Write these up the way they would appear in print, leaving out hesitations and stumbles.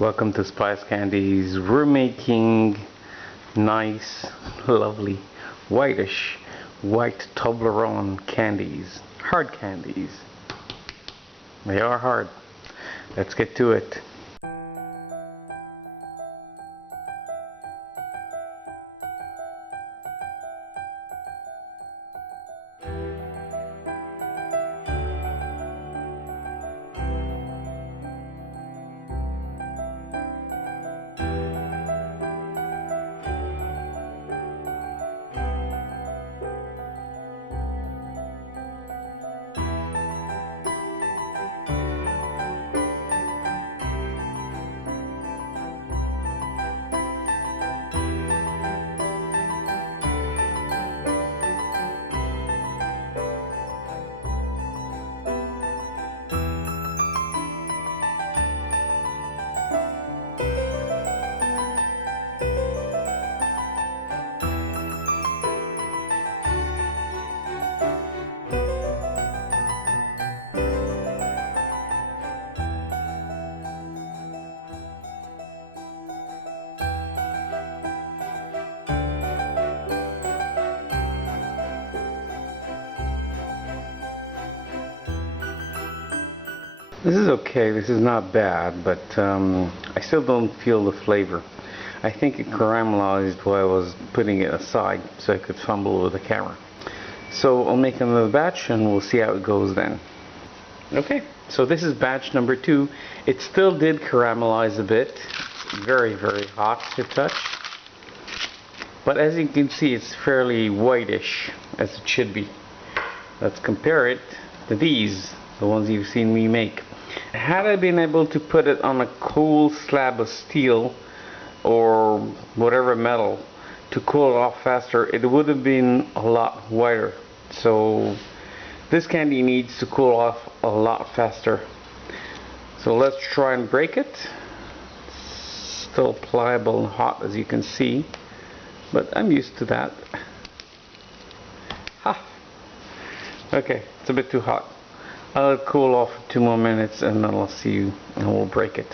Welcome to SpiceCandies. We're making nice, lovely, white Toblerone candies. Hard candies. They are hard. Let's get to it. This is okay, this is not bad, but I still don't feel the flavor. I think it caramelized while I was putting it aside so I could fumble with the camera. So I'll make another batch and we'll see how it goes then. Okay, so this is batch number 2. It still did caramelize a bit. Very, very hot to touch. But as you can see, it's fairly whitish, as it should be. Let's compare it to these, the ones you've seen me make. Had I been able to put it on a cool slab of steel or whatever metal to cool it off faster, it would have been a lot whiter. So this candy needs to cool off a lot faster. So let's try and break it. It's still pliable and hot, as you can see, but I'm used to that. Ha! Okay, it's a bit too hot. I'll let it cool off for 2 more minutes and then I'll see you and we'll break it.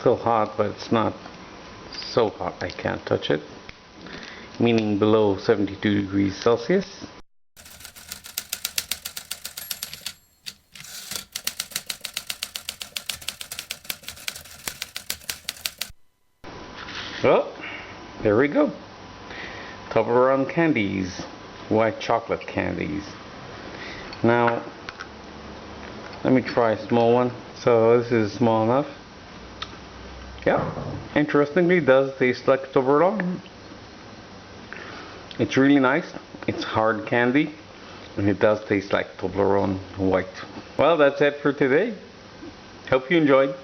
Still hot, but it's not so hot I can't touch it, meaning below 72 degrees Celsius. Well, there we go. Toblerone candies, white chocolate candies. Now, let me try a small one. So this is small enough. Yeah, interestingly, it does taste like Toblerone. It's really nice. It's hard candy, and it does taste like Toblerone white. Well, that's it for today. Hope you enjoyed.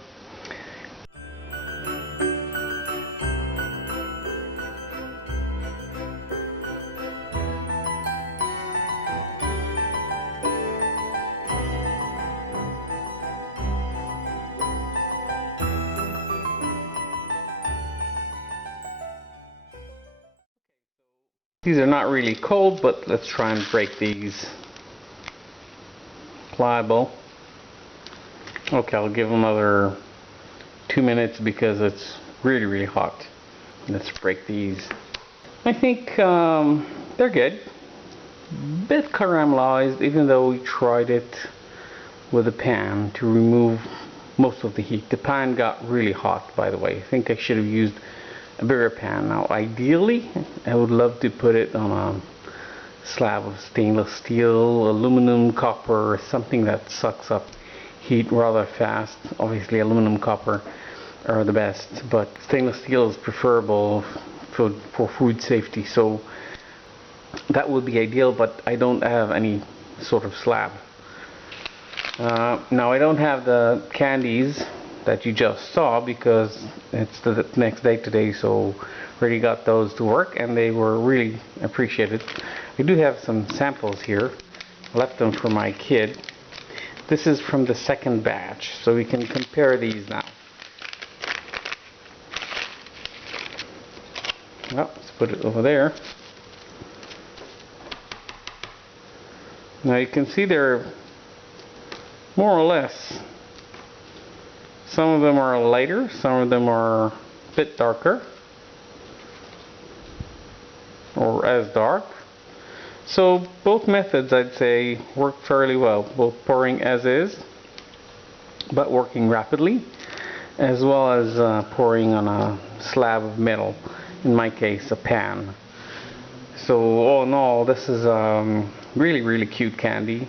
These are not really cold, but let's try and break these. Pliable. Okay, I'll give them another 2 minutes because it's really, really hot. Let's break these. I think they're good. Bit caramelized, even though we tried it with a pan to remove most of the heat. The pan got really hot, by the way. I think I should have used a bigger pan. Now ideally I would love to put it on a slab of stainless steel, aluminum, copper, or something that sucks up heat rather fast. Obviously aluminum, copper are the best, but stainless steel is preferable for food safety, so that would be ideal, but I don't have any sort of slab. Now I don't have the candies that you just saw because it's the next day today, so already got those to work and they were really appreciated. I do have some samples here, left them for my kid. This is from the second batch, so we can compare these now. Well, let's put it over there. Now you can see they're more or less, some of them are lighter, some of them are a bit darker, or as dark. So both methods, I'd say, work fairly well, both pouring as is but working rapidly, as well as pouring on a slab of metal, in my case a pan. So all in all, this is really cute candy.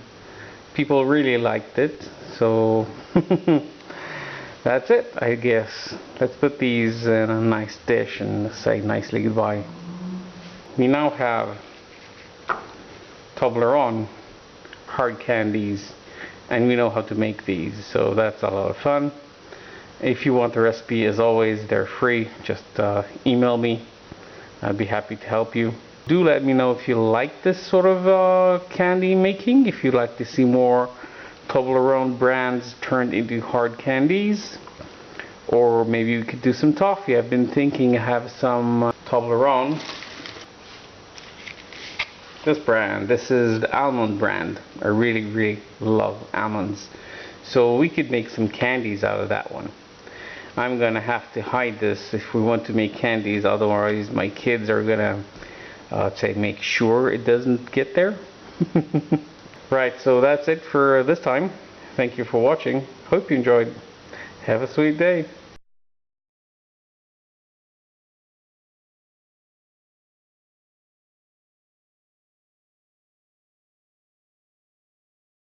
People really liked it, so that's it, I guess. Let's put these in a nice dish and say nicely goodbye. We now have Toblerone hard candies, and we know how to make these, so that's a lot of fun. If you want the recipe, as always, they're free. Just email me. I'd be happy to help you. Do let me know if you like this sort of candy making, if you'd like to see more Toblerone brands turned into hard candies, or maybe we could do some toffee. I've been thinking I have some Toblerone. This brand, this is the almond brand. I really love almonds. So we could make some candies out of that one. I'm gonna have to hide this if we want to make candies, otherwise my kids are gonna say make sure it doesn't get there. Right, so that's it for this time. Thank you for watching. Hope you enjoyed. Have a sweet day.